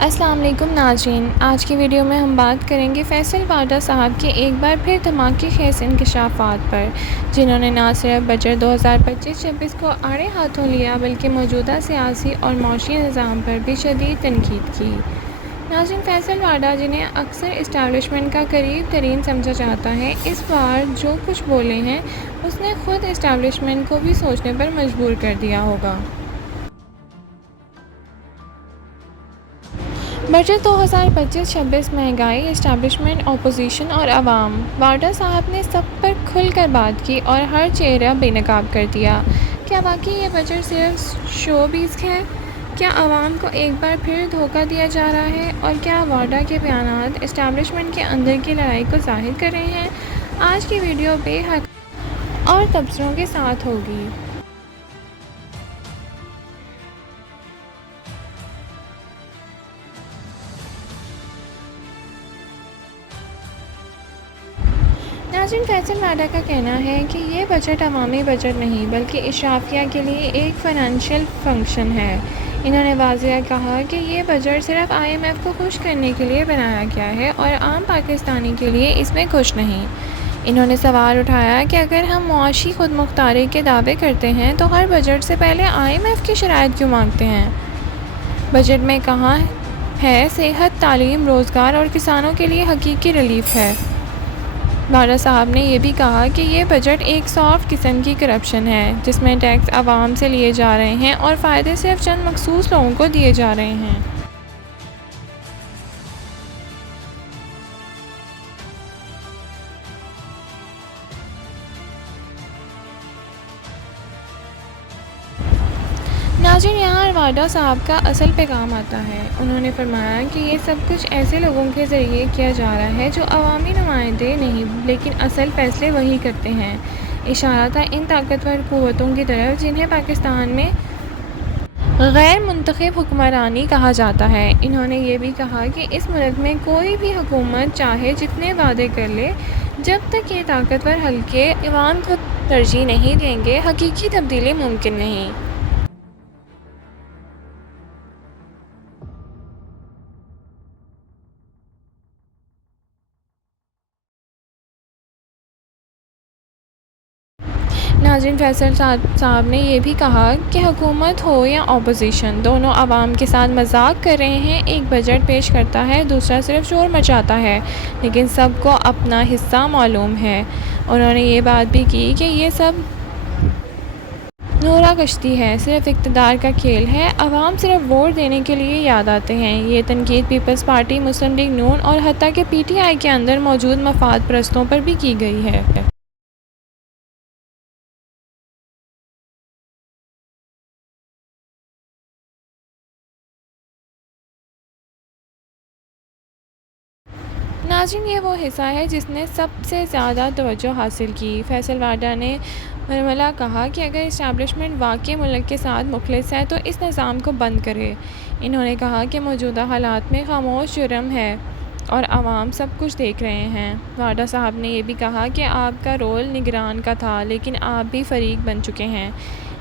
السلام علیکم ناظرین، آج کی ویڈیو میں ہم بات کریں گے فیصل واڈا صاحب کے ایک بار پھر دھماکے خیز انکشافات پر، جنہوں نے نہ صرف بجٹ 2025-26 کو آڑے ہاتھوں لیا بلکہ موجودہ سیاسی اور معاشی نظام پر بھی شدید تنقید کی۔ ناظرین، فیصل واڈا، جنہیں اکثر اسٹیبلشمنٹ کا قریب ترین سمجھا جاتا ہے، اس بار جو کچھ بولے ہیں اس نے خود اسٹیبلشمنٹ کو بھی سوچنے پر مجبور کر دیا ہوگا۔ بجٹ 2025-26، مہنگائی، اسٹیبلشمنٹ، اپوزیشن اور عوام۔ واڈا صاحب نے سب پر کھل کر بات کی اور ہر چہرہ بے نقاب کر دیا۔ کیا واقعی یہ بجٹ صرف شو بیس ہے؟ کیا عوام کو ایک بار پھر دھوکہ دیا جا رہا ہے؟ اور کیا واڈا کے بیانات اسٹیبلشمنٹ کے اندر کی لڑائی کو ظاہر کر رہے ہیں؟ آج کی ویڈیو بے حق اور تبصروں کے ساتھ ہوگی۔ ناظرین، فیصل واڈا کا کہنا ہے کہ یہ بجٹ عوامی بجٹ نہیں بلکہ اشرافیہ کے لیے ایک فنانشل فنکشن ہے۔ انہوں نے واضح کہا کہ یہ بجٹ صرف IMF کو خوش کرنے کے لیے بنایا گیا ہے اور عام پاکستانی کے لیے اس میں کچھ نہیں۔ انہوں نے سوال اٹھایا کہ اگر ہم معاشی خود مختاری کے دعوے کرتے ہیں تو ہر بجٹ سے پہلے IMF کی شرائط کیوں مانگتے ہیں؟ بجٹ میں کہاں ہے صحت، تعلیم، روزگار اور کسانوں کے لیے حقیقی ریلیف ہے؟ واڈا صاحب نے یہ بھی کہا کہ یہ بجٹ ایک سافٹ قسم کی کرپشن ہے، جس میں ٹیکس عوام سے لیے جا رہے ہیں اور فائدے صرف چند مخصوص لوگوں کو دیے جا رہے ہیں۔ ناظرین، یہاں واڈا صاحب کا اصل پیغام آتا ہے۔ انہوں نے فرمایا کہ یہ سب کچھ ایسے لوگوں کے ذریعے کیا جا رہا ہے جو عوامی نمائندے نہیں لیکن اصل فیصلے وہی کرتے ہیں۔ اشارہ تھا ان طاقتور قوتوں کی طرف جنہیں پاکستان میں غیر منتخب حکمرانی کہا جاتا ہے۔ انہوں نے یہ بھی کہا کہ اس ملک میں کوئی بھی حکومت چاہے جتنے وعدے کر لے، جب تک یہ طاقتور حلقے عوام کو ترجیح نہیں دیں گے، حقیقی تبدیلی ممکن نہیں۔ ناظرین، فیصل صاحب نے یہ بھی کہا کہ حکومت ہو یا اپوزیشن، دونوں عوام کے ساتھ مذاق کر رہے ہیں۔ ایک بجٹ پیش کرتا ہے، دوسرا صرف شور مچاتا ہے، لیکن سب کو اپنا حصہ معلوم ہے۔ انہوں نے یہ بات بھی کی کہ یہ سب نورا کشتی ہے، صرف اقتدار کا کھیل ہے، عوام صرف ووٹ دینے کے لیے یاد آتے ہیں۔ یہ تنقید پیپلز پارٹی، مسلم لیگ نون اور حتیٰ کہ PTI کے اندر موجود مفاد پرستوں پر بھی کی گئی ہے۔ ناظرین، یہ وہ حصہ ہے جس نے سب سے زیادہ توجہ حاصل کی۔ فیصل واڈا نے برملا کہا کہ اگر اسٹیبلشمنٹ واقعی ملک کے ساتھ مخلص ہے تو اس نظام کو بند کرے۔ انہوں نے کہا کہ موجودہ حالات میں خاموش جرم ہے اور عوام سب کچھ دیکھ رہے ہیں۔ واڈا صاحب نے یہ بھی کہا کہ آپ کا رول نگران کا تھا لیکن آپ بھی فریق بن چکے ہیں۔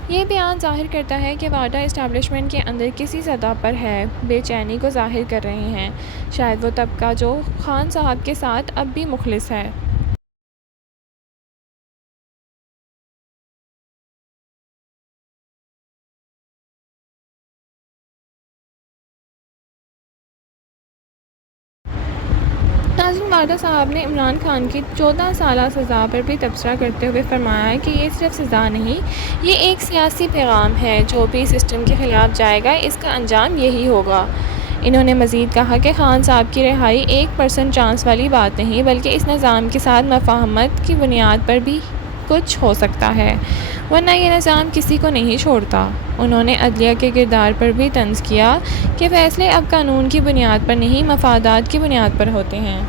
یہ بیان ظاہر کرتا ہے کہ واڈا اسٹیبلشمنٹ کے اندر کسی سطح پر ہے بے چینی کو ظاہر کر رہے ہیں، شاید وہ طبقہ جو خان صاحب کے ساتھ اب بھی مخلص ہے۔ ناظرین، واڈا صاحب نے عمران خان کی 14 سالہ سزا پر بھی تبصرہ کرتے ہوئے فرمایا کہ یہ صرف سزا نہیں، یہ ایک سیاسی پیغام ہے، جو بھی سسٹم کے خلاف جائے گا اس کا انجام یہی ہوگا۔ انہوں نے مزید کہا کہ خان صاحب کی رہائی 1% چانس والی بات نہیں بلکہ اس نظام کے ساتھ مفاہمت کی بنیاد پر بھی کچھ ہو سکتا ہے، ورنہ یہ نظام کسی کو نہیں چھوڑتا۔ انہوں نے عدلیہ کے کردار پر بھی طنز کیا کہ فیصلے اب قانون کی بنیاد پر نہیں مفادات کی بنیاد پر ہوتے ہیں۔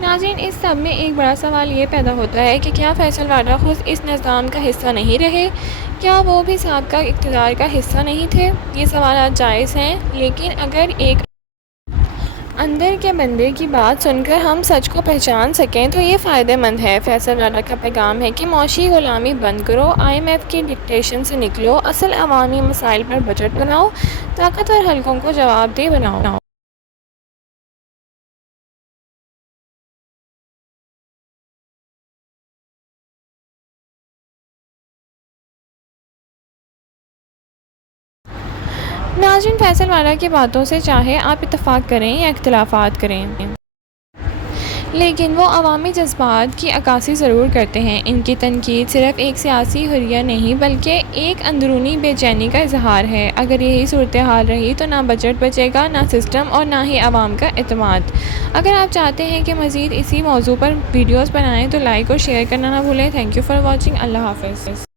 ناظرین، اس سب میں ایک بڑا سوال یہ پیدا ہوتا ہے کہ کیا فیصل واڈا خود اس نظام کا حصہ نہیں رہے؟ کیا وہ بھی سابقہ اقتدار کا حصہ نہیں تھے؟ یہ سوالات جائز ہیں، لیکن اگر ایک اندر کے بندے کی بات سن کر ہم سچ کو پہچان سکیں تو یہ فائدہ مند ہے۔ فیصل لاڈا کا پیغام ہے کہ معاشی غلامی بند کرو، IMF کی ڈکٹیشن سے نکلو، اصل عوامی مسائل پر بجٹ بناؤ، طاقتور حلقوں کو جواب دہ بناؤ۔ ناظرین، فیصل لاڈا کی باتوں سے چاہے آپ اتفاق کریں یا اختلافات کریں، لیکن وہ عوامی جذبات کی عکاسی ضرور کرتے ہیں۔ ان کی تنقید صرف ایک سیاسی حریہ نہیں بلکہ ایک اندرونی بے چینی کا اظہار ہے۔ اگر یہی صورتحال رہی تو نہ بجٹ بچے گا، نہ سسٹم، اور نہ ہی عوام کا اعتماد۔ اگر آپ چاہتے ہیں کہ مزید اسی موضوع پر ویڈیوز بنائیں تو لائک اور شیئر کرنا نہ بھولیں۔ Thank you for watching. اللہ حافظ۔